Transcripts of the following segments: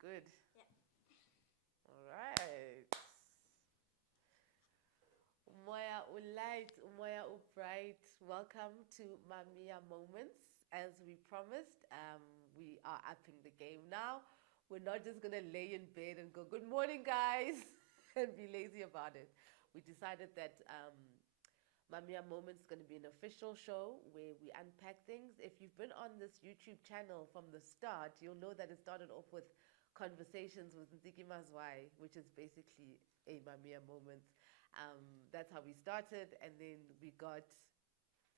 good? Yeah. All right. Umoya ulight, umoya ubright. Welcome to Mamiya Moments. As we promised, we are upping the game now. We're not just gonna lay in bed and go, "Good morning, guys," and be lazy about it. We decided that Mamiya Moments is going to be an official show where we unpack things. If you've been on this YouTube channel from the start, you'll know that it started off with conversations with Ntiki Mazwai, which is basically a Mamiya Moments. That's how we started, and then we got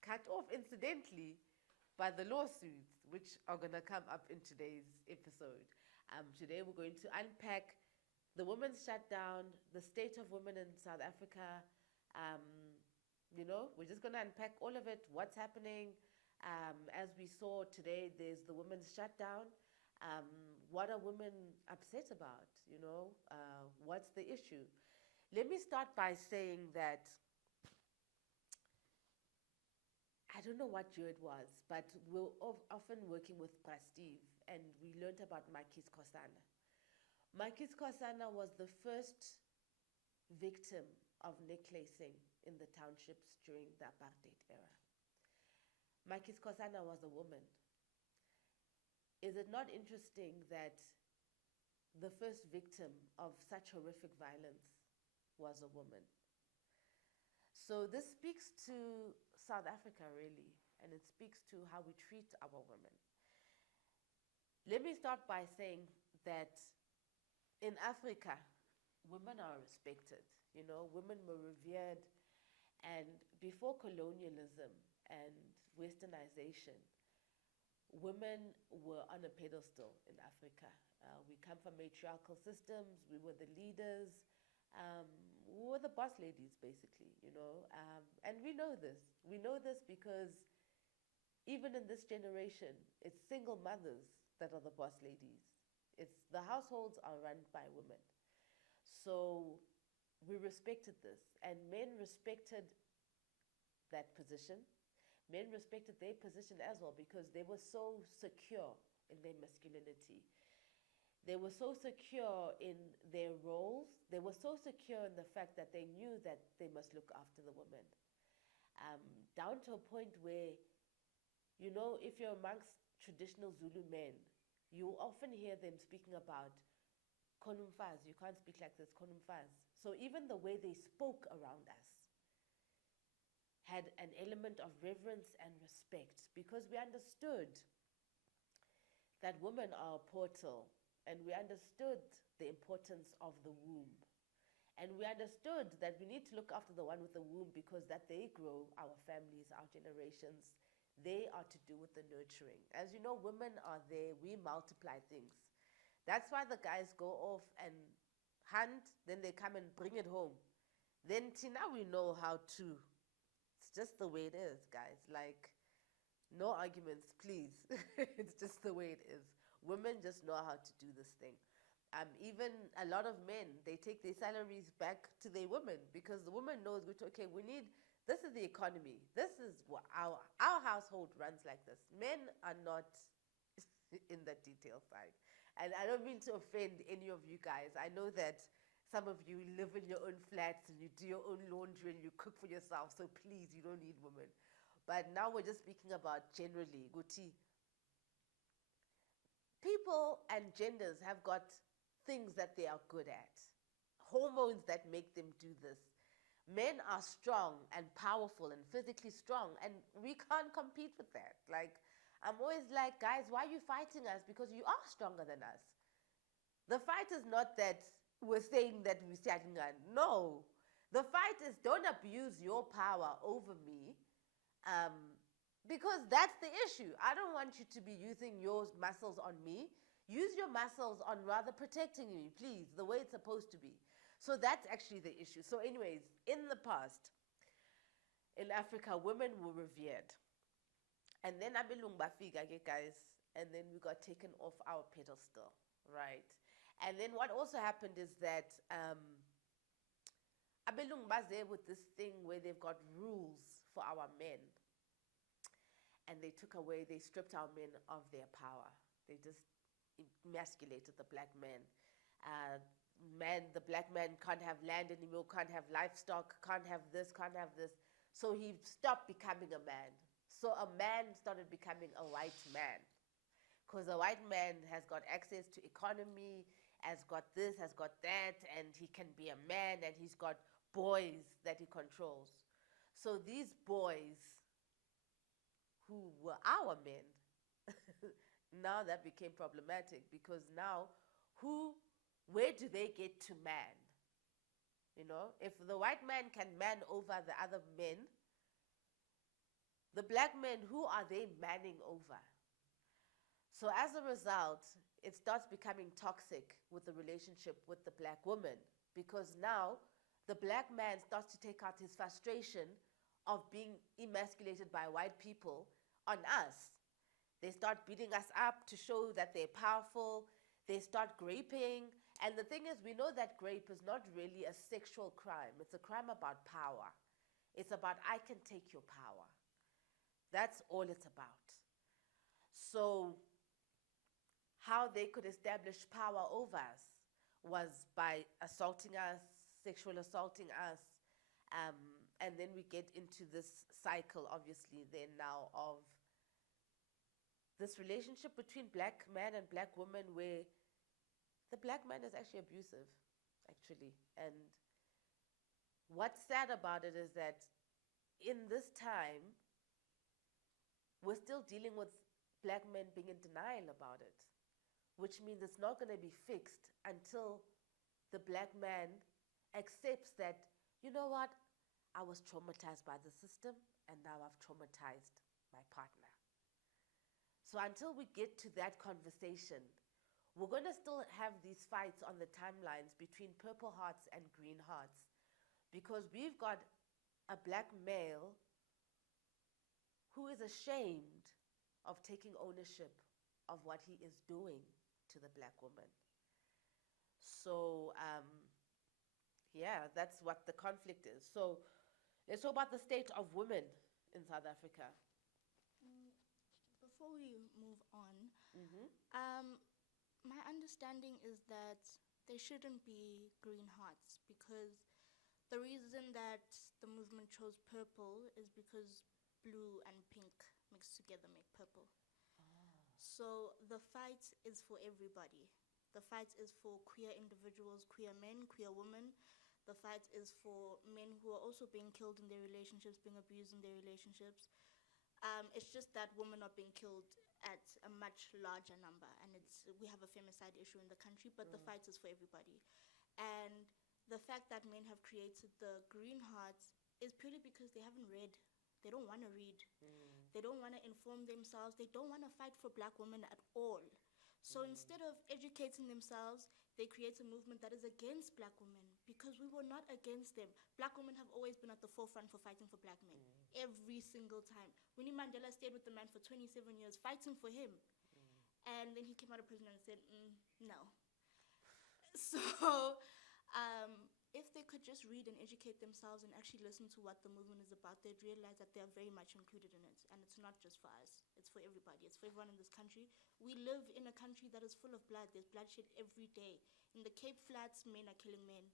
cut off incidentally by the lawsuits, which are going to come up in today's episode. Today we're going to unpack the women's shutdown, the state of women in South Africa. We're just going to unpack all of it, what's happening. As we saw today, there's the women's shutdown. What are women upset about? What's the issue? Let me start by saying that I don't know what year it was, but we're often working with Steve, and we learned about Makis Kosana. Makis Kosana was the first victim of necklacing in the townships during the apartheid era. Makis Kosana was a woman. Is it not interesting that the first victim of such horrific violence was a woman? So this speaks to South Africa, really, and it speaks to how we treat our women. Let me start by saying that in Africa, women are respected. Women were revered, and before colonialism and westernization, women were on a pedestal in Africa. We come from matriarchal systems. We were the leaders. We were the boss ladies, basically, and we know this. We know this because even in this generation, it's single mothers that are the boss ladies. The households are run by women. So we respected this, and men respected that position. Men respected their position as well because they were so secure in their masculinity. They were so secure in their roles. They were so secure in the fact that they knew that they must look after the women. Down to a point where, if you're amongst traditional Zulu men, you often hear them speaking about konumfaz. You can't speak like this, konumfaz. So even the way they spoke around us had an element of reverence and respect because we understood that women are a portal, and we understood the importance of the womb. And we understood that we need to look after the one with the womb because that they grow our families, our generations. They are to do with the nurturing. As you know, women are there. We multiply things. That's why the guys go off and hunt, then they come and bring it home. Then Tina, we know how to. It's just the way it is, guys. Like, no arguments, please. It's just the way it is. Women just know how to do this thing. Even a lot of men, they take their salaries back to their women because the woman knows, okay, this is the economy. This is what our household runs like this. Men are not in the detail side. And I don't mean to offend any of you guys. I know that some of you live in your own flats and you do your own laundry and you cook for yourself. So please, you don't need women. But now we're just speaking about generally, Guti. People and genders have got things that they are good at, hormones that make them do this. Men are strong and powerful and physically strong, and we can't compete with that. Like, I'm always like, guys, why are you fighting us? Because you are stronger than us. The fight is not that we're saying that we're saying, no. The fight is don't abuse your power over me. Because that's the issue. I don't want you to be using your muscles on me. Use your muscles on rather protecting me, please, the way it's supposed to be. So that's actually the issue. So anyways, in the past, in Africa, women were revered. And then Abelung Bafika, guys, and then we got taken off our pedestal, right? And then what also happened is that Abelung Baze with this thing where they've got rules for our men. And they stripped our men of their power. They just emasculated the black man. Uh, the black man can't have land anymore, can't have livestock, can't have this, can't have this. So he stopped becoming a man. So a man started becoming a white man. Because a white man has got access to economy, has got this, has got that, and he can be a man, and he's got boys that he controls. So these boys who were our men, now that became problematic, because now where do they get to man? You know, if the white man can man over the other men, the black men, who are they manning over? So as a result, it starts becoming toxic with the relationship with the black woman, because now the black man starts to take out his frustration of being emasculated by white people on us. They start beating us up to show that they're powerful. They start raping. And the thing is, we know that rape is not really a sexual crime. It's a crime about power. It's about, I can take your power. That's all it's about. So how they could establish power over us was by assaulting us, sexual assaulting us. And then we get into this cycle, obviously, then now of this relationship between black man and black woman, where the black man is actually abusive, actually. And what's sad about it is that in this time, we're still dealing with black men being in denial about it, which means it's not going to be fixed until the black man accepts that, you know what, I was traumatized by the system, and now I've traumatized my partner. So until we get to that conversation, we're going to still have these fights on the timelines between purple hearts and green hearts, because we've got a black male who is ashamed of taking ownership of what he is doing to the black woman. So, yeah, that's what the conflict is. So let's talk about the state of women in South Africa. Before we move on, Mm-hmm. my understanding is that there shouldn't be green hearts, because the reason that the movement chose purple is because blue and pink mixed together make purple. So the fight is for everybody. The fight is for queer individuals, queer men, queer women. The fight is for men who are also being killed in their relationships, being abused in their relationships. It's just that women are being killed at a much larger number, and we have a femicide issue in the country, but the fight is for everybody. And the fact that men have created the green hearts is purely because they haven't read. They don't want to read. They don't want to inform themselves. They don't want to fight for black women at all. So instead of educating themselves, they create a movement that is against black women, because we were not against them. Black women have always been at the forefront for fighting for black men, every single time. Winnie Mandela stayed with the man for 27 years fighting for him. And then he came out of prison and said, no. So if they could just read and educate themselves and actually listen to what the movement is about, they'd realize that they're very much included in it. And it's not just for us. It's for everybody. It's for everyone in this country. We live in a country that is full of blood. There's bloodshed every day. In the Cape Flats, men are killing men.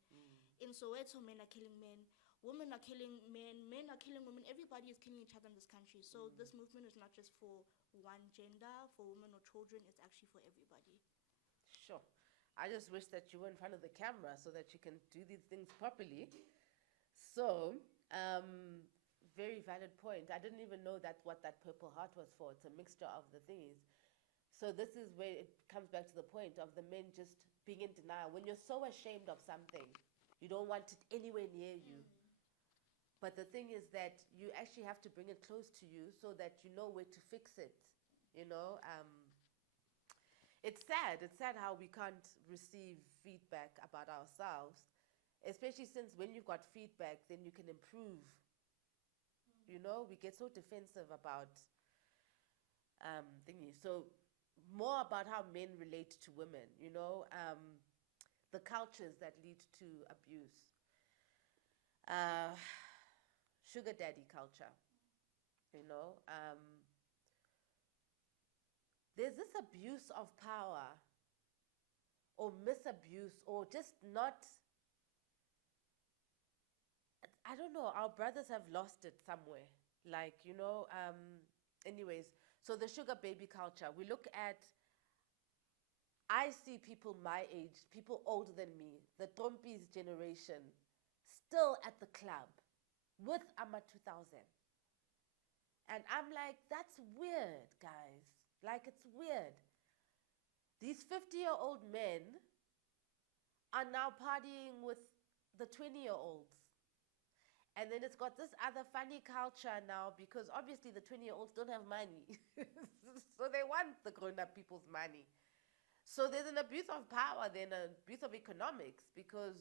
In Soweto, men are killing men. Women are killing men. Men are killing women. Everybody is killing each other in this country. So this movement is not just for one gender, for women or children. It's actually for everybody. Sure. I just wish that you were in front of the camera so that you can do these things properly. So, very valid point. I didn't even know what that purple heart was for. It's a mixture of the things. So this is where it comes back to the point of the men just being in denial. When you're so ashamed of something, you don't want it anywhere near you. But the thing is that you actually have to bring it close to you so that you know where to fix it, you know. It's sad. It's sad how we can't receive feedback about ourselves, especially since when you've got feedback, then you can improve. You know, we get so defensive about thingy. So more about how men relate to women, you know, the cultures that lead to abuse. Sugar daddy culture, you know. There's this abuse of power or misabuse or just not, I don't know, our brothers have lost it somewhere. Like, anyways, so the sugar baby culture, we look at, I see people my age, people older than me, the Trompies generation, still at the club with Ama 2000. And I'm like, that's weird, guys. Like, it's weird. These 50-year-old men are now partying with the 20-year-olds. And then it's got this other funny culture now because obviously the 20-year-olds don't have money. So they want the grown-up people's money. So there's an abuse of power, then an abuse of economics, because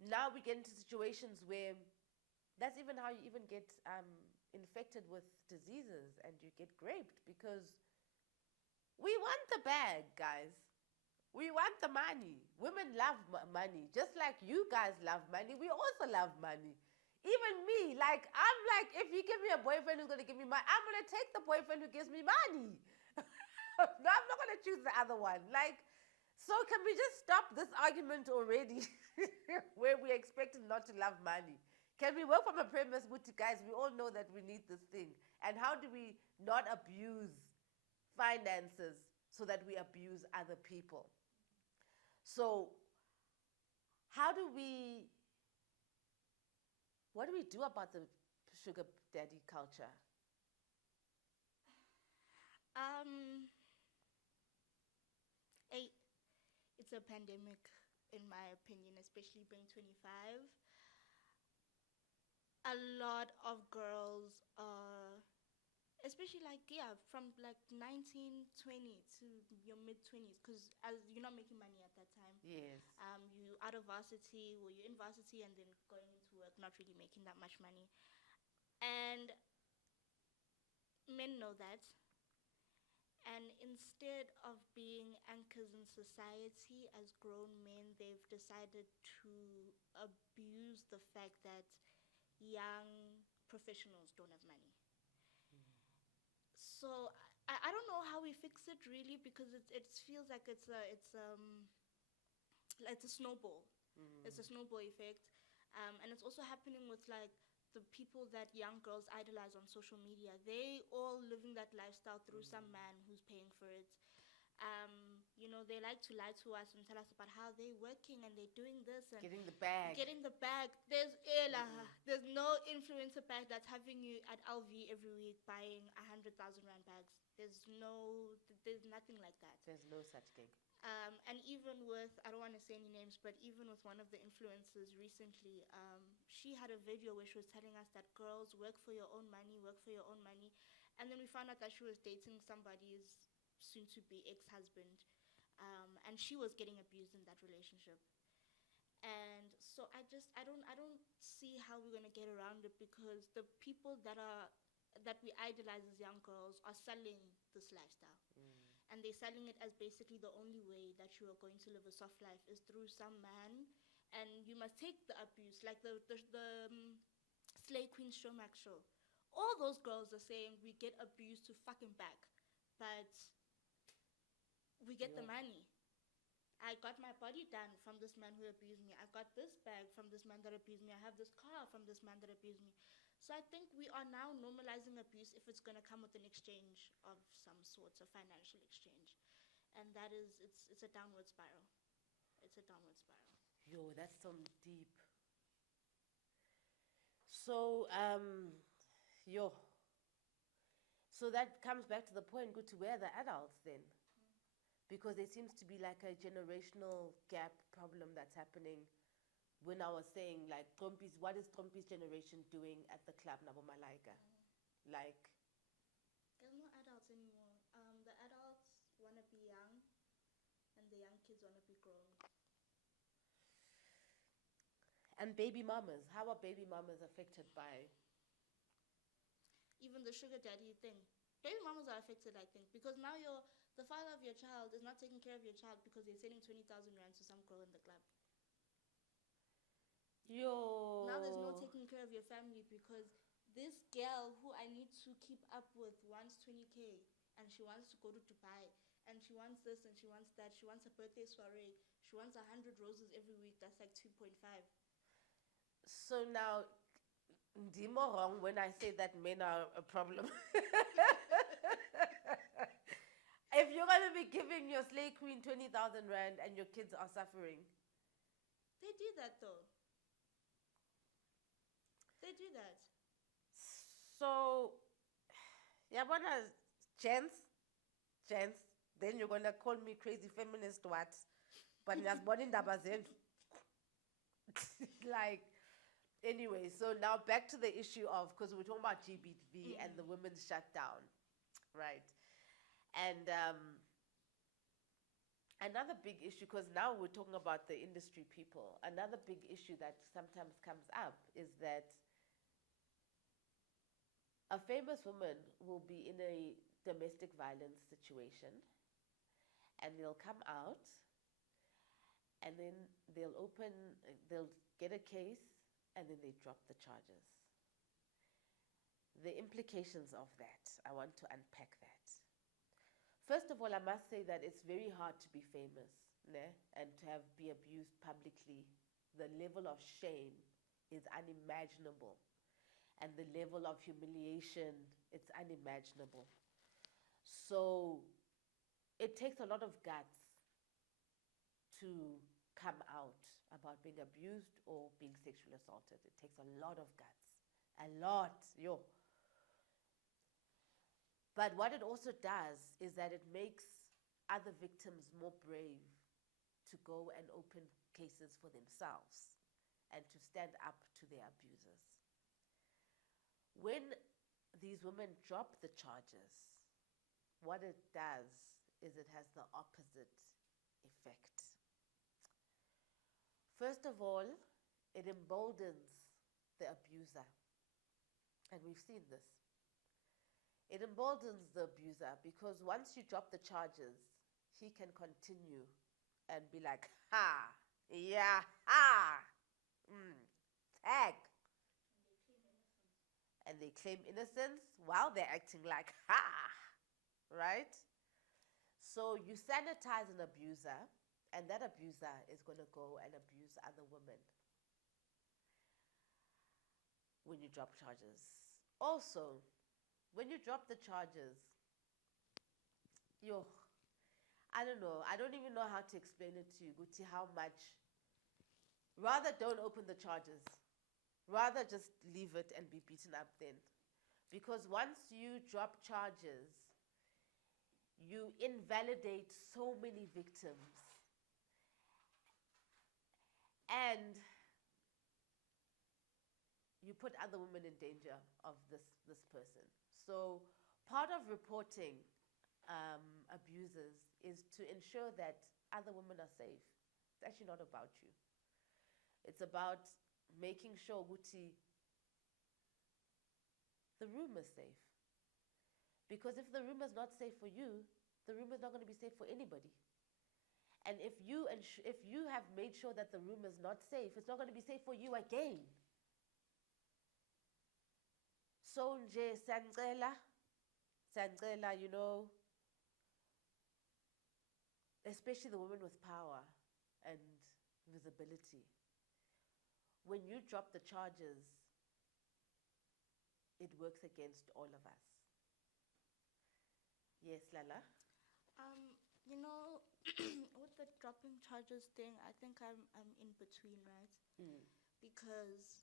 now we get into situations where that's even how you even get infected with diseases and you get raped, because we want the bag, guys. We want the money. Women love money. Just like you guys love money, we also love money. Even me, like, I'm like, if you give me a boyfriend who's going to give me money, I'm going to take the boyfriend who gives me money. No, I'm not going to choose the other one. Like, so can we just stop this argument already where we're expected not to love money? Can we work from a premise, guys, we all know that we need this thing. And how do we not abuse finances so that we abuse other people? So what do we do about the sugar daddy culture? It's a pandemic, in my opinion, especially being 25. A lot of girls are, especially like, yeah, from like 19, 20 to your mid-20s, because as you're not making money at that time. Yes. You out of varsity, or you're in varsity and then going into work, not really making that much money. And men know that. And instead of being anchors in society as grown men, they've decided to abuse the fact that young professionals don't have money. So I don't know how we fix it really, because it feels like it's a snowball. It's a snowball effect, and it's also happening with like the people that young girls idolize on social media. They all living that lifestyle through some man who's paying for it. They like to lie to us and tell us about how they're working and they're doing this and getting the bag. There's no influencer bag that's having you at LV every week buying 100,000 rand bags. There's nothing like that. There's no such thing. And even with, I don't want to say any names, but even with one of the influencers recently, she had a video where she was telling us that girls, work for your own money. And then we found out that she was dating somebody's soon-to-be ex-husband, and she was getting abused in that relationship. And so I don't see how we're gonna get around it, because the people that we idolize as young girls are selling this lifestyle. And they're selling it as basically the only way that you are going to live a soft life is through some man, and you must take the abuse, like the Slay Queen Showmax show. All those girls are saying we get abused to fucking back, but we get the money. I got my body done from this man who abused me. I got this bag from this man that abused me. I have this car from this man that abused me. So I think we are now normalizing abuse if it's going to come with an exchange of some sorts of financial exchange. And that is, it's a downward spiral. It's a downward spiral. Yo, that's some deep. So, So that comes back to the point, good to where the adults then. Because there seems to be like a generational gap problem that's happening. When I was saying, like, what is Trompi's generation doing at the club, Nabo Malaika? Like, there's no adults anymore. The adults want to be young, and the young kids want to be grown. And baby mamas, how are baby mamas affected by? Even the sugar daddy thing. Baby mamas are affected, I think, because now the father of your child is not taking care of your child because they're sending 20,000 rand to some girl in the club. Yo. Now there's no taking care of your family because this girl who I need to keep up with wants 20K and she wants to go to Dubai and she wants this and she wants that. She wants a birthday soiree. She wants 100 roses every week. That's like 2.5. So now, I'm wrong when I say that men are a problem. If you're going to be giving your slay queen 20,000 rand and your kids are suffering. They do that though. They do that. So, yeah, gents, then you're going to call me crazy feminist what? But born in like, anyway, so now back to the issue of, because we're talking about GBV and the women's shutdown, right? And another big issue, because now we're talking about the industry people, another big issue that sometimes comes up is that a famous woman will be in a domestic violence situation and they'll come out and then they'll get a case and then they drop the charges. The implications of that, I want to unpack that. First of all, I must say that it's very hard to be famous, né? And to be abused publicly. The level of shame is unimaginable. And the level of humiliation, it's unimaginable. So it takes a lot of guts to come out about being abused or being sexually assaulted. It takes a lot of guts. A lot, yo. But what it also does is that it makes other victims more brave to go and open cases for themselves and to stand up to their abusers. When these women drop the charges, what it does is it has the opposite effect. First of all, it emboldens the abuser. And we've seen this. It emboldens the abuser because once you drop the charges, he can continue and be like, ha, yeah, ha, tag. And they claim innocence while they're acting like, ha, right? So you sanitize an abuser, and that abuser is going to go and abuse other women when you drop charges. Also, when you drop the charges, I don't know. I don't even know how to explain it to you, Guti, how much. Rather don't open the charges. Rather just leave it and be beaten up then. Because once you drop charges, you invalidate so many victims. And you put other women in danger of this person. So part of reporting abusers is to ensure that other women are safe. It's actually not about you. It's about making sure Guti, the room is safe. Because if the room is not safe for you, the room is not going to be safe for anybody. And if you have made sure that the room is not safe, it's not going to be safe for you again. So nje siyanicela, especially the women with power and visibility. When you drop the charges, it works against all of us. Yes, Lala? With the dropping charges thing, I think I'm in between, right? Because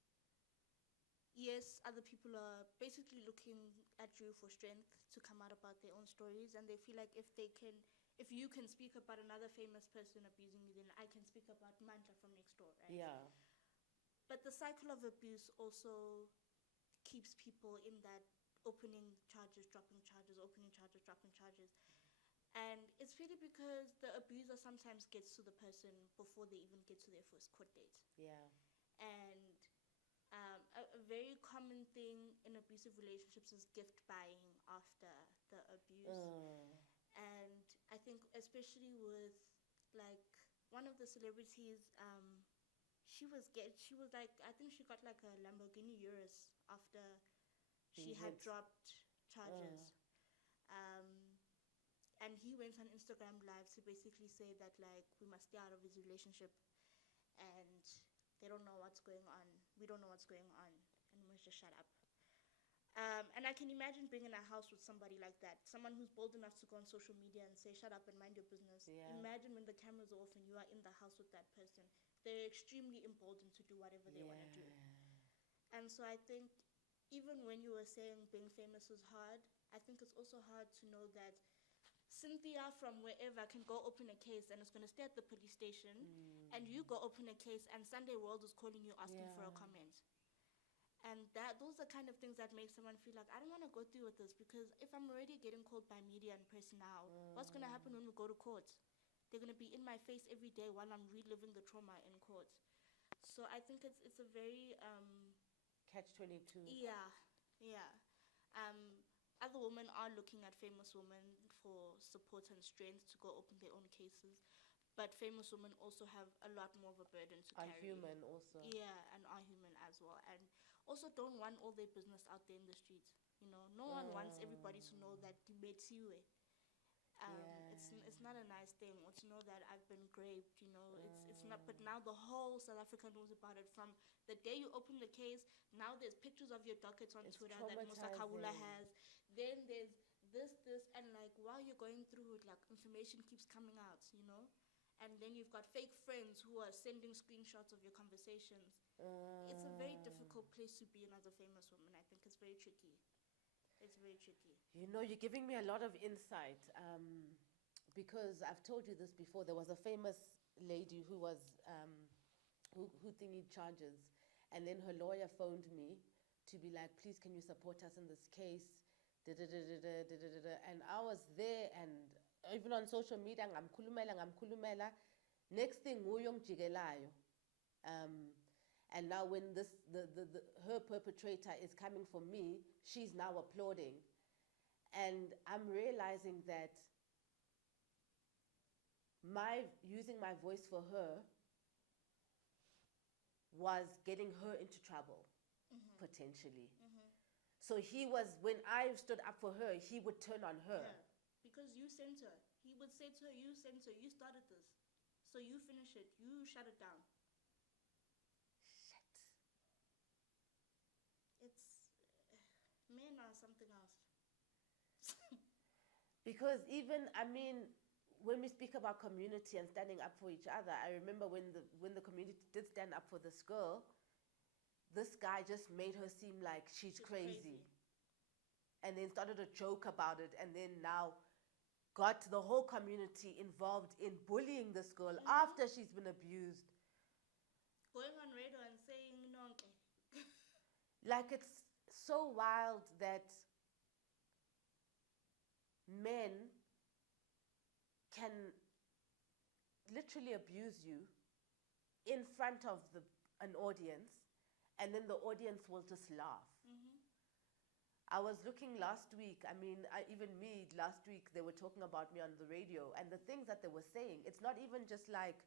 yes, other people are basically looking at you for strength to come out about their own stories, and they feel like if you can speak about another famous person abusing you, then I can speak about Mandla from next door, right? Yeah. But the cycle of abuse also keeps people in that opening charges, dropping charges, opening charges, dropping charges. And it's really because the abuser sometimes gets to the person before they even get to their first court date. Yeah. And a very common thing in abusive relationships is gift buying after the abuse. And I think especially with like one of the celebrities, she was like, I think she got like a Lamborghini Urus after she had dropped charges. And he went on Instagram Live to basically say that, like, we must stay out of his relationship, and they don't know what's going on. We don't know what's going on, and we must just shut up. And I can imagine being in a house with somebody like that, someone who's bold enough to go on social media and say, shut up and mind your business. Yeah. Imagine when the camera's off and you are in the house with that person. They're extremely emboldened to do whatever they want to do. And so I think even when you were saying being famous is hard, I think it's also hard to know that Cynthia from wherever can go open a case and it's going to stay at the police station, and you go open a case and Sunday World is calling you asking for a comment. And those are kind of things that make someone feel like, I don't want to go through with this, because if I'm already getting called by media and press now, what's going to happen when we go to court? They're going to be in my face every day while I'm reliving the trauma in court. So I think it's a very... Catch-22. Yeah. Other women are looking at famous women for support and strength to go open their own cases. But famous women also have a lot more of a burden to carry. Are human also. Yeah, and are human as well. And also don't want all their business out there in the street. You know, no one wants everybody to know that Dibetiwe. It's not a nice thing. Or to know that I've been raped, you know. It's not. But now the whole South Africa knows about it. From the day you open the case, now there's pictures of your dockets on Twitter that Musa Kawula has. Then there's this, and like while you're going through it, like information keeps coming out, you know. And then you've got fake friends who are sending screenshots of your conversations. It's a very difficult place to be in as a famous woman. I think it's very tricky. It's very tricky. You know, you're giving me a lot of insight, because I've told you this before. There was a famous lady who was who thingied charges, and then her lawyer phoned me to be like, please, can you support us in this case? And I was there, and even on social media, ngamkhulumela. Next thing, nguyongijikelayo. And now when her perpetrator is coming for me, she's now applauding. And I'm realizing that using my voice for her was getting her into trouble, potentially. So when I stood up for her, he would turn on her. Yeah, because you sent her. He would say to her, you sent her, you started this. So you finish it, you shut it down. Men are something else. Because even, I mean, when we speak about community and standing up for each other, I remember when the community did stand up for this girl, this guy just made her seem like she's crazy. And then started a joke about it, and then now got the whole community involved in bullying this girl after she's been abused. Going on radio and saying, no. Like, it's so wild that men can literally abuse you in front of an audience, and then the audience will just laugh. I was looking last week, last week they were talking about me on the radio, and the things that they were saying, it's not even just like,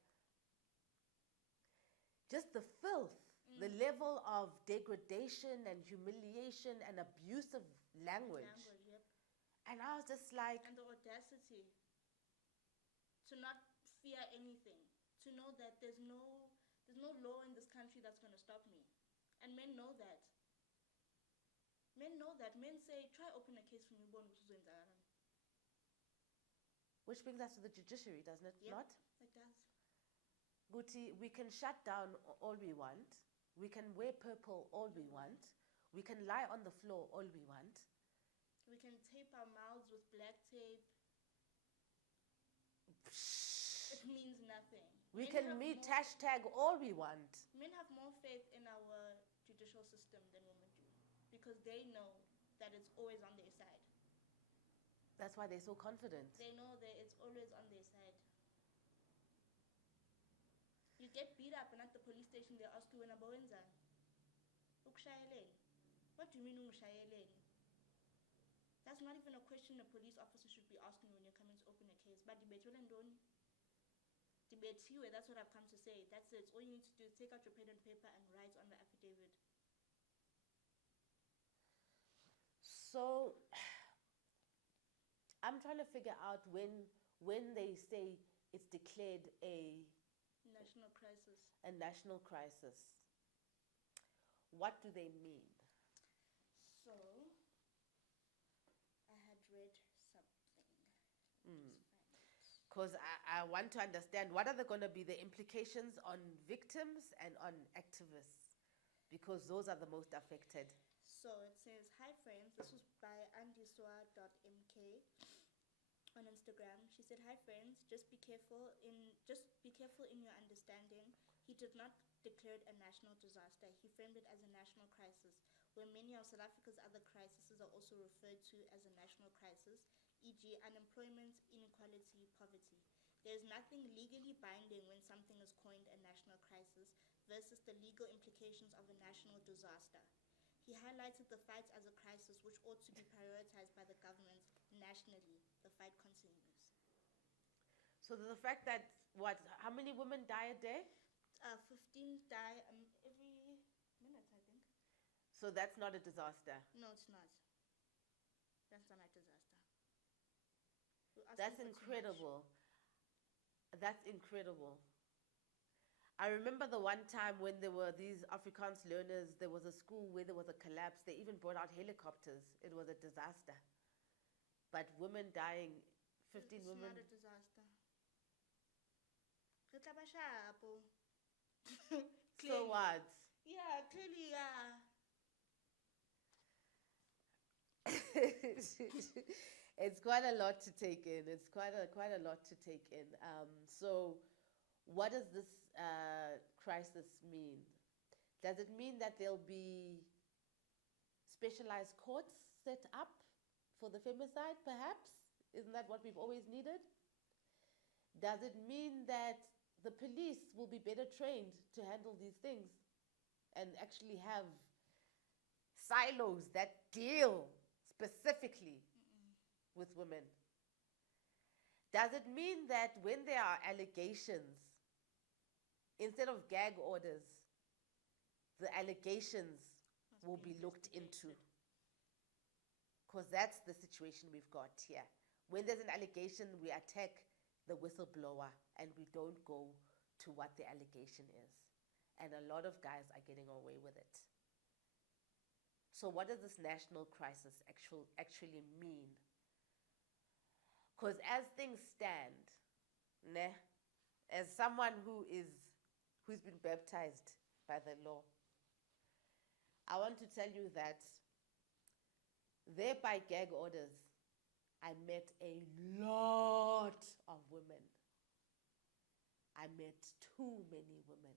just the filth, the level of degradation and humiliation and abusive language. Yep. And I was just like... And the audacity to not fear anything, to know that there's no law in this country that's going to stop me. And men know that. Men know that. Men say, try open a case for me. Which brings us to the judiciary, doesn't it? Yep, not? It does. Guti, we can shut down all we want. We can wear purple all we want. We can lie on the floor all we want. We can tape our mouths with black tape. It means nothing. We can meet hashtag all we want. Men have more faith in our judicial system than women do, because they know that it's always on their side. That's why they're so confident. They know that it's always on their side. You get beat up, and at the police station they ask you, "Wenabawenza? Ukushayeleni? What do you mean ukushayeleni?" That's not even a question a police officer should be asking when you're coming to open a case. But dibetiwe ndoni? Dibetiwe, that's what I've come to say. That's it. All you need to do is take out your pen and paper and write on the affidavit. So I'm trying to figure out when they say it's declared National crisis. a national crisis. What do they mean? So, I had read something. Because I want to understand what are going to be the implications on victims and on activists, because those are the most affected. So it says, "Hi friends, this was by andiswa.mk on Instagram." She said, "Hi friends, just be careful in your understanding. He did not declare it a national disaster. He framed it as a national crisis, where many of South Africa's other crises are also referred to as a national crisis, e.g. unemployment, inequality, poverty. There is nothing legally binding when something is coined a national crisis versus the legal implications of a national disaster. He highlighted the fight as a crisis which ought to be prioritized by the government nationally. The fight continues." So the fact that, how many women die a day? 15 die every minute, I think. So that's not a disaster. No, it's not. That's not a disaster. That's incredible. That's incredible. I remember the one time when there were these Afrikaans learners, there was a school where there was a collapse. They even brought out helicopters. It was a disaster. But women dying, 15 women. It's not a disaster. So what? Yeah, clearly, yeah. It's quite a lot to take in. It's quite a lot to take in. So what does this crisis mean? Does it mean that there'll be specialized courts set up for the femicide, perhaps? Isn't that what we've always needed? Does it mean that the police will be better trained to handle these things and actually have silos that deal specifically with women? Does it mean that when there are allegations, instead of gag orders, the allegations will be looked into? Because that's the situation we've got here. When there's an allegation, we attack the whistleblower and we don't go to what the allegation is. And a lot of guys are getting away with it. So what does this national crisis actually mean? Because as things stand, as someone who's been baptized by the law, I want to tell you that there by gag orders, I met a lot of women. I met too many women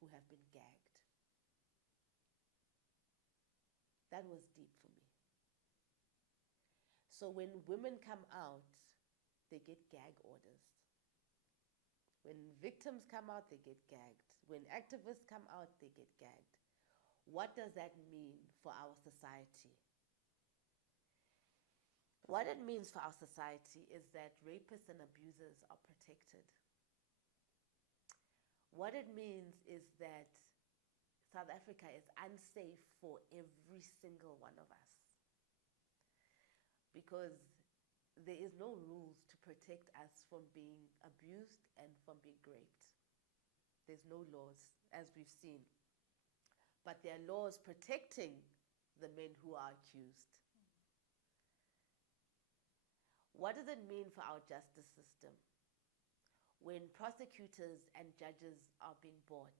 who have been gagged. That was deep for me. So when women come out, they get gag orders. When victims come out, they get gagged. When activists come out, they get gagged. What does that mean for our society? What it means for our society is that rapists and abusers are protected. What it means is that South Africa is unsafe for every single one of us, because there is no rules to protect us from being abused and from being raped. There's no laws, as we've seen. But there are laws protecting the men who are accused. What does it mean for our justice system when prosecutors and judges are being bought?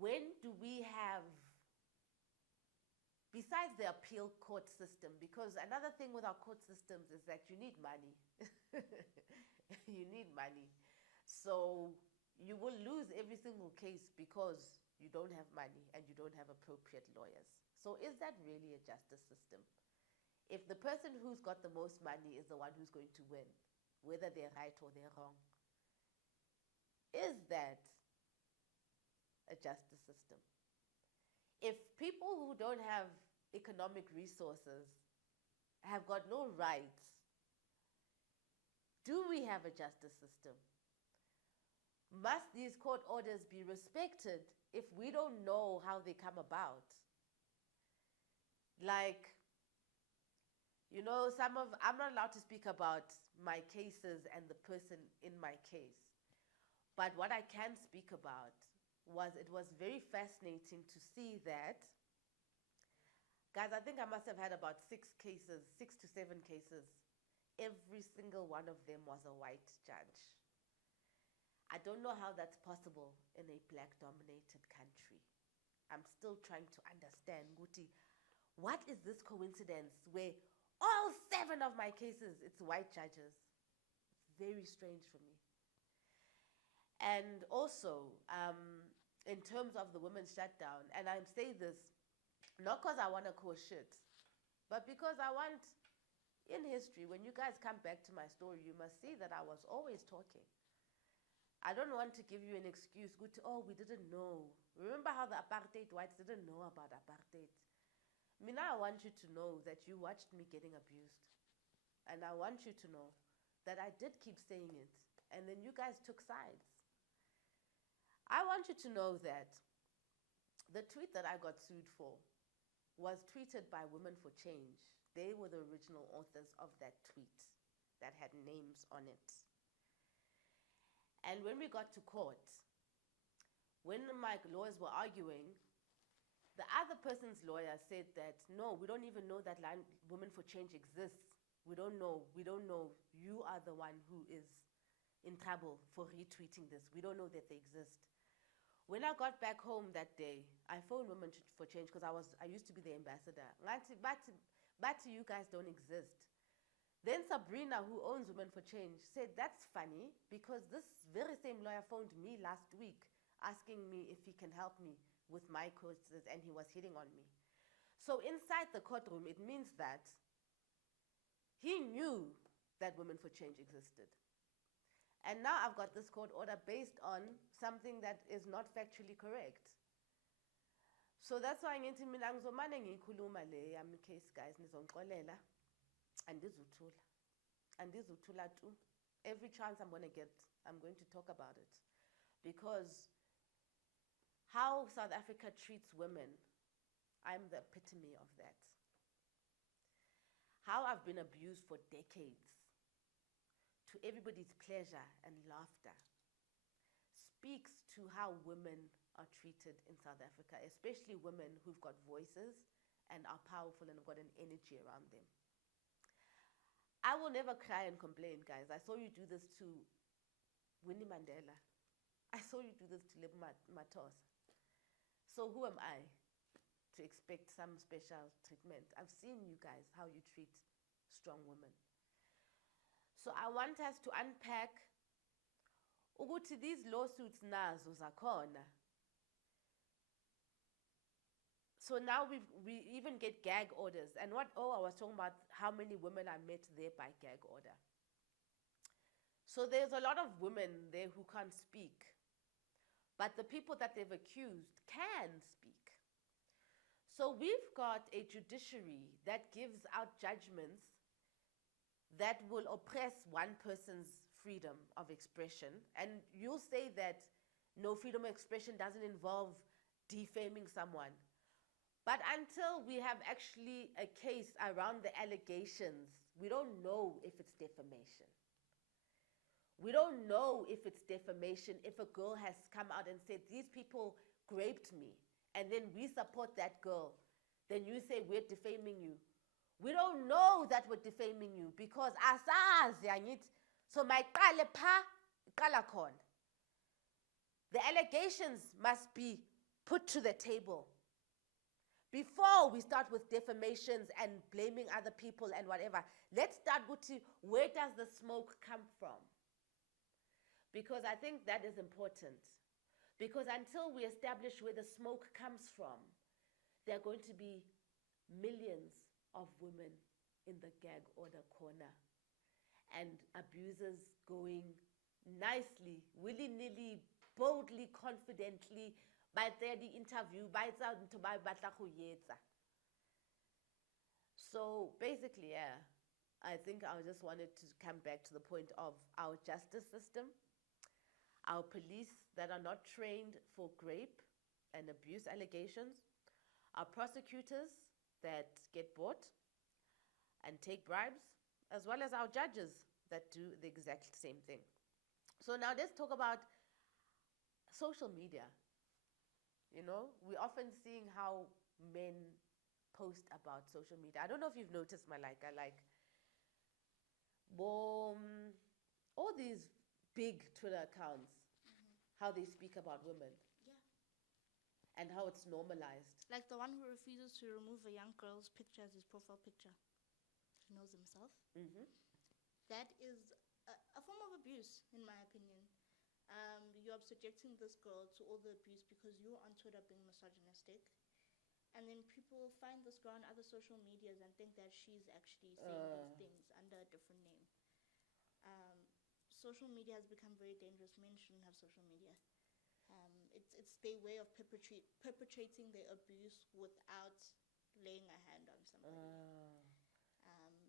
When do we have, besides the appeal court system, because another thing with our court systems is that you need money. You need money. So you will lose every single case because you don't have money and you don't have appropriate lawyers. So is that really a justice system? If the person who's got the most money is the one who's going to win, whether they're right or they're wrong, is that a justice system? If people who don't have economic resources have got no rights, do we have a justice system? Must these court orders be respected if we don't know how they come about? Like, You know, I'm not allowed to speak about my cases and the person in my case. But what I can speak about was it was very fascinating to see that, guys, I think I must have had about 6 cases, 6 to 7 cases. Every single one of them was a white judge. I don't know how that's possible in a black dominated country. I'm still trying to understand, Guti, what is this coincidence where all 7 of my cases, it's white judges? It's very strange for me. And also, in terms of the women's shutdown, and I say this not because I want to cause shit, but because I want, in history, when you guys come back to my story, you must see that I was always talking. I don't want to give you an excuse, good to, oh, we didn't know. Remember how the apartheid whites didn't know about apartheid? Now I want you to know that you watched me getting abused. And I want you to know that I did keep saying it. And then you guys took sides. I want you to know that the tweet that I got sued for was tweeted by Women for Change. They were the original authors of that tweet that had names on it. And when we got to court, when my lawyers were arguing, the other person's lawyer said that, no, we don't even know that Women for Change exists. We don't know. You are the one who is in trouble for retweeting this. We don't know that they exist. When I got back home that day, I phoned Women for Change because I used to be the ambassador. But you guys don't exist. Then Sabrina, who owns Women for Change, said, that's funny because this very same lawyer phoned me last week asking me if he can help me with my cases, and he was hitting on me. So inside the courtroom, it means that he knew that Women for Change existed. And now I've got this court order based on something that is not factually correct. So that's why ngithi mina ngizomane ngiyikhuluma le yami case, guys, nizongixolela andizuthula tu. Every chance I'm going to get, I'm going to talk about it. Because how South Africa treats women, I'm the epitome of that. How I've been abused for decades, to everybody's pleasure and laughter, speaks to how women are treated in South Africa, especially women who've got voices and are powerful and have got an energy around them. I will never cry and complain, guys. I saw you do this to Winnie Mandela. I saw you do this to Lebo Mathosa. So who am I to expect some special treatment? I've seen you guys, how you treat strong women. So I want us to unpack ukuthi these lawsuits nazo zakhona. So now we even get gag orders. And I was talking about how many women are met there by gag order. So there's a lot of women there who can't speak. But the people that they've accused can speak. So we've got a judiciary that gives out judgments that will oppress one person's freedom of expression. And you'll say that no, freedom of expression doesn't involve defaming someone. But until we have actually a case around the allegations, we don't know if it's defamation. We don't know if it's defamation if a girl has come out and said, these people raped me, and then we support that girl. Then you say, we're defaming you. We don't know that we're defaming you because asazi angithi. So mayiqale pha iqala khona. The allegations must be put to the table before we start with defamations and blaming other people and whatever. Let's start with where does the smoke come from? Because I think that is important. Because until we establish where the smoke comes from, there are going to be millions of women in the gag order corner and abusers going nicely, willy-nilly, boldly, confidently, by the interview, by the. So basically, yeah, I think I just wanted to come back to the point of our justice system, our police that are not trained for rape and abuse allegations, our prosecutors that get bought, and take bribes, as well as our judges that do the exact same thing. So now let's talk about social media. You know, we're often seeing how men post about social media. I don't know if you've noticed, Malika, like, all these big Twitter accounts, how they speak about women Yeah. and how it's normalized. Like the one who refuses to remove a young girl's picture as his profile picture. He knows himself. Mm-hmm. That is a form of abuse, in my opinion. You're subjecting this girl to all the abuse because you're on Twitter being misogynistic. And then people find this girl on other social medias and think that she's actually saying those things under a different name. Social media has become very dangerous. Men shouldn't have social media. It's their way of perpetrating their abuse without laying a hand on somebody.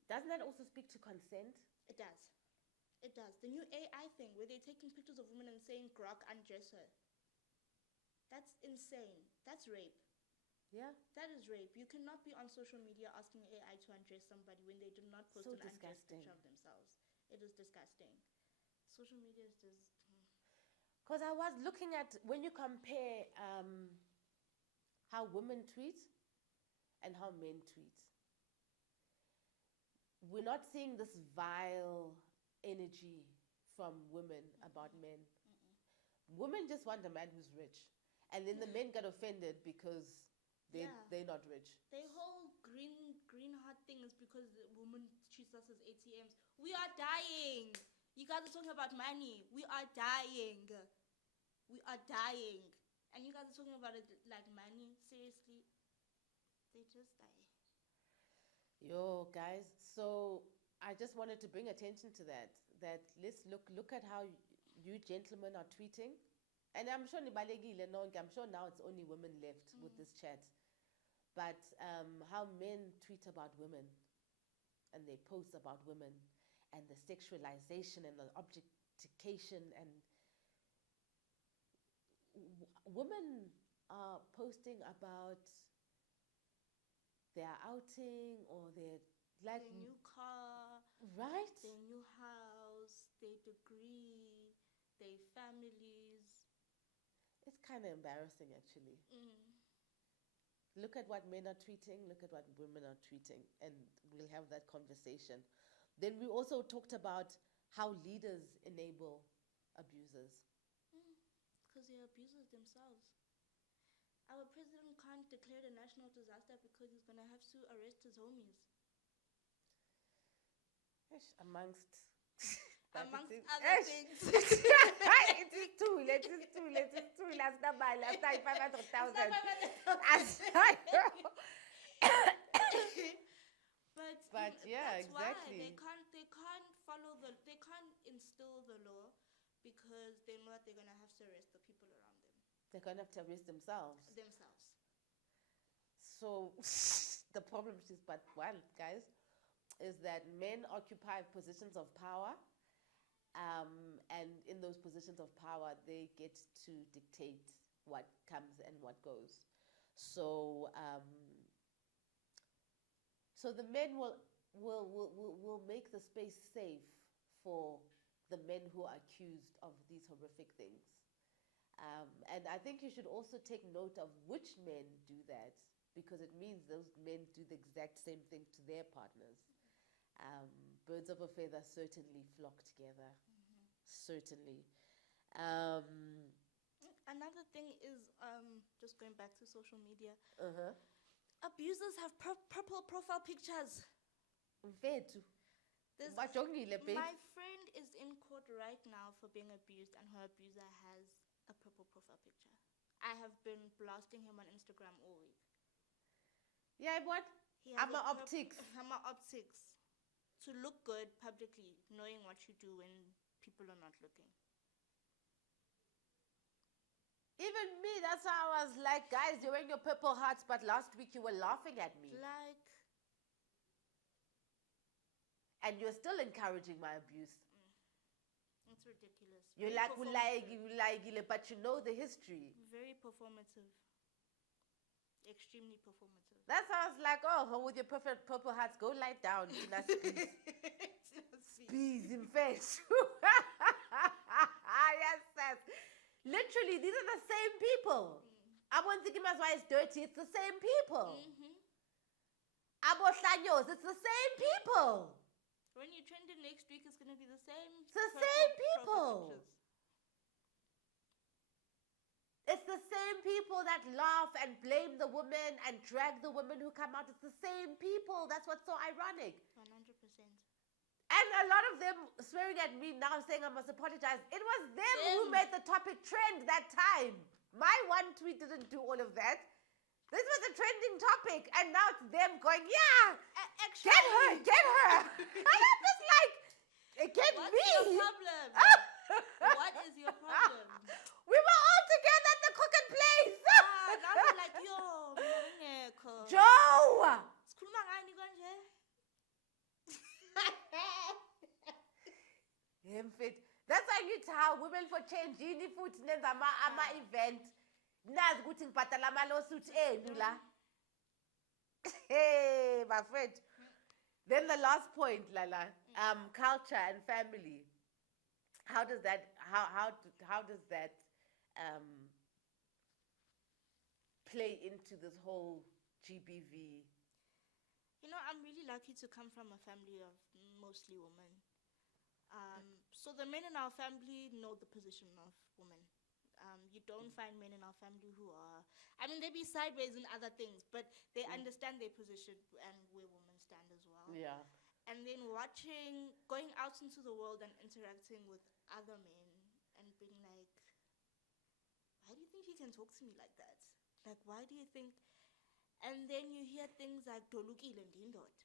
Doesn't that also speak to consent? It does. It does. The new AI thing where they're taking pictures of women and saying, Grok, undress her. That's insane. That's rape. Yeah. That is rape. You cannot be on social media asking AI to undress somebody when they do not post So an undressed disgusting. picture of themselves. It is disgusting. Social media is just... Because I was looking at, when you compare how women tweet and how men tweet, we're not seeing this vile energy from women about men. Women just want a man who's rich. And then the men get offended because they're not rich. The whole green heart thing is because the woman treats us as ATMs. We are dying. You guys are talking about money. We are dying. We are dying. And you guys are talking about it like money. Seriously. They just die. Yo, guys. So I just wanted to bring attention to that let's look at how you gentlemen are tweeting. And I'm sure I'm sure now it's only women left with this chat. But how men tweet about women and they post about women and the sexualization and the objectification, and women are posting about their outing or their new car, right? Their new house, their degree, their families. It's kind of embarrassing, actually. Look at what men are tweeting, look at what women are tweeting, and we'll have that conversation. Then we also talked about how leaders enable abusers. Because they're abusers themselves. Our president can't declare a national disaster because he's going to have to arrest his homies. Amongst other things. It is too. Last time, after 500,000. But yeah, that's exactly. Why they can't instill the law because they know that they're gonna have to arrest the people around them. They're gonna have to arrest themselves. So the problem is, guys, is that men occupy positions of power, and in those positions of power, they get to dictate what comes and what goes. So, so the men will make the space safe for the men who are accused of these horrific things. And I think you should also take note of which men do that, because it means those men do the exact same thing to their partners. Birds of a feather certainly flock together. Certainly. Another thing is, just going back to social media, abusers have purple profile pictures. My friend is in court right now for being abused, and her abuser has a purple profile picture. I have been blasting him on Instagram all week. Yeah, what? Hammer optics. To look good publicly, knowing what you do when people are not looking. Even me, that's how I was like, guys, you're wearing your purple hearts, but last week you were laughing at me. And you're still encouraging my abuse. It's ridiculous. You're like, but you know the history. Very performative. extremely performative. That sounds like, oh, with your perfect purple hats, go lie down. Tina Spees. Spees in face. Yes, yes. Literally, these are the same people. I won't think why it's dirty. It's the same people. Abo Hlanyos, it's the same people. When you trend it next week, it's going to be the same. It's the same people. It's the same people that laugh and blame the women and drag the women who come out. It's the same people. That's what's so ironic. 100%. And a lot of them swearing at me now saying I must apologize. It was them who made the topic trend that time. My one tweet didn't do all of that. This was a trending topic, and now it's them going, yeah, actually, get her. And I'm just like, get what's me. What's your problem? What is your problem? We were all together at the cooking place. Now you're like, yo, Joe. That's why you tell women for change yini futhi nenza ama event nazi ukuthi ngibhadala ama lawsuit enu la. Hey my friend. Then the last point, Lala, culture and family. How does that play into this whole GBV? You know, I'm really lucky to come from a family of mostly women. So the men in our family know the position of women. You don't find men in our family who are, I mean, they be sideways in other things, but they understand their position and where women stand as well. Yeah. And then going out into the world and interacting with other men and being like, why do you think he can talk to me like that? Like, why do you think? And then you hear things like, Dolukile ndindod,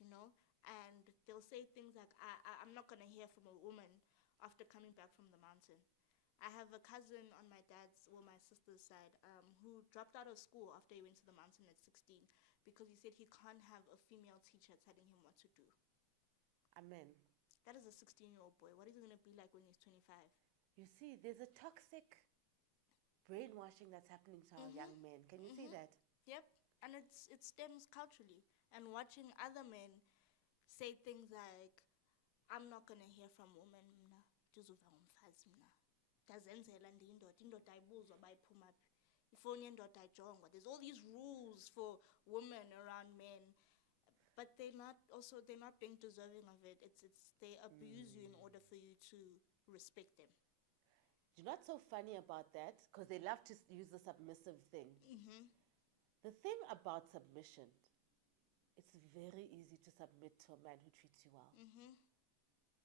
you know? And they'll say things like, I'm not going to hear from a woman after coming back from the mountain. I have a cousin on my my sister's side, who dropped out of school after he went to the mountain at 16 because he said he can't have a female teacher telling him what to do. Amen. That is a 16-year-old boy. What is he going to be like when he's 25? You see, there's a toxic brainwashing that's happening to our young men. Can you see that? Yep. And it stems culturally. And watching other men say things like, I'm not going to hear from women. There's all these rules for women around men, but they're not being deserving of it. They abuse you in order for you to respect them. You know what's so funny about that? Because they love to use the submissive thing. The thing about submission, it's very easy to submit to a man who treats you well.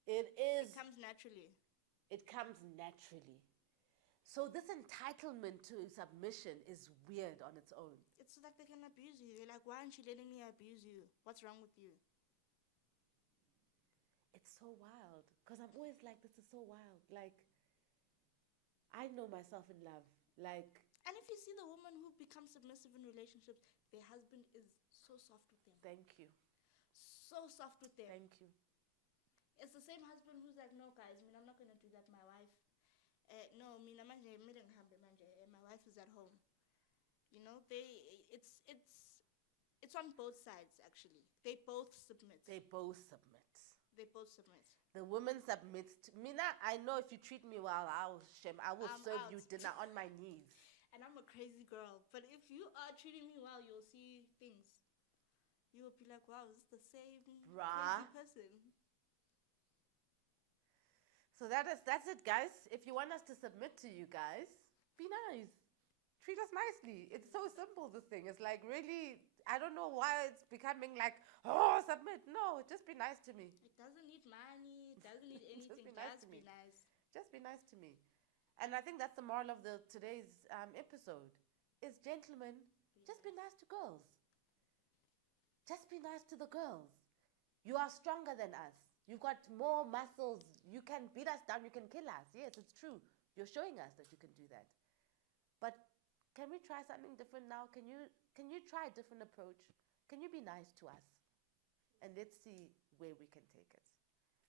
It comes naturally. It comes naturally. So this entitlement to submission is weird on its own. It's like they can abuse you. They're like, why aren't you letting me abuse you? What's wrong with you? It's so wild. Because I'm always like, this is so wild. Like, I know myself in love. Like, and if you see the woman who becomes submissive in relationships, their husband is so soft with them. Thank you. So soft with them. Thank you. It's the same husband who's like, no, guys, I'm not going to do that. My wife, no, my wife is at home. You know, it's on both sides, actually. They both submit. The woman submits to Mina. I know if you treat me well, I will serve you dinner on my knees. And I'm a crazy girl. But if you are treating me well, you'll see things. You will be like, wow, this is the same crazy person. So that's it, guys. If you want us to submit to you guys, be nice. Treat us nicely. It's so simple, this thing. It's like really, I don't know why it's becoming like, oh, submit. No, just be nice to me. It doesn't need money. It doesn't need anything. Just be nice to me. Just be nice to me. And I think that's the moral of today's episode. Is gentlemen, just be nice to girls. Just be nice to the girls. You are stronger than us. You've got more muscles. You can beat us down. You can kill us. Yes, it's true. You're showing us that you can do that. But can we try something different now? Can you try a different approach? Can you be nice to us? And let's see where we can take it.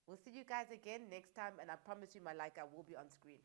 We'll see you guys again next time. And I promise you, my like, I will be on screen.